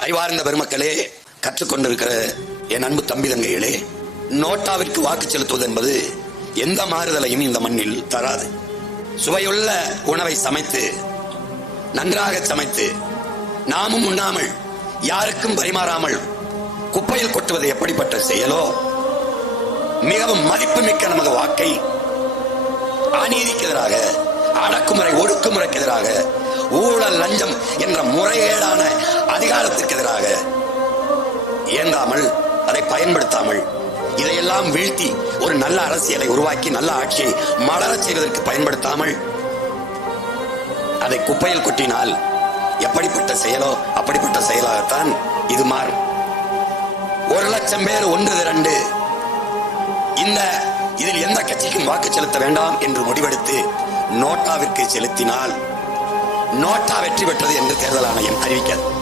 அறிவார்ந்த பெருமக்களே கற்றுக்கொண்டிருக்கிற என் அன்பு தம்பி தங்கைகளே நோட்டாவிற்கு வாக்கு செலுத்துவது என்பது எந்த மாறுதலையும் இந்த மண்ணில் தராது. சுவையுள்ள உணவை சமைத்து நன்றாக சமைத்து நாமும் உண்ணாமல் யாருக்கும் பரிமாறாமல் குப்பையில் கொட்டுவது எப்படிப்பட்ட செயலோ மிகவும் மதிப்புமிக்க நமது வாக்கை அநீதிக்கு எதிராக அடக்குமுறை ஒடுக்குமுறைக்கு எதிராக ஊழல் லஞ்சம் என்ற முறைகேடான அதிகாரத்திற்கு எதிராக இயங்காமல் அதை பயன்படுத்தாமல் இதையெல்லாம் வீழ்த்தி ஒரு நல்ல அரசியலை உருவாக்கி நல்ல ஆட்சியை மலரச் செய்வதற்கு பயன்படுத்தாமல் அதை குப்பையில் கொட்டினால் எப்படிப்பட்ட செயலோ அப்படிப்பட்ட செயலாகத்தான் இது மாறும். ஒரு லட்சம் பேர் ஒன்று திரண்டு இந்த இதில் எந்த கட்சிக்கும் வாக்கு செலுத்த வேண்டாம் என்று முடிவெடுத்து நோட்டாவிற்கு செலுத்தினால் நோட்டா வெற்றி பெற்றது என்று தேர்தல் ஆணையம் அறிவிக்கிறது.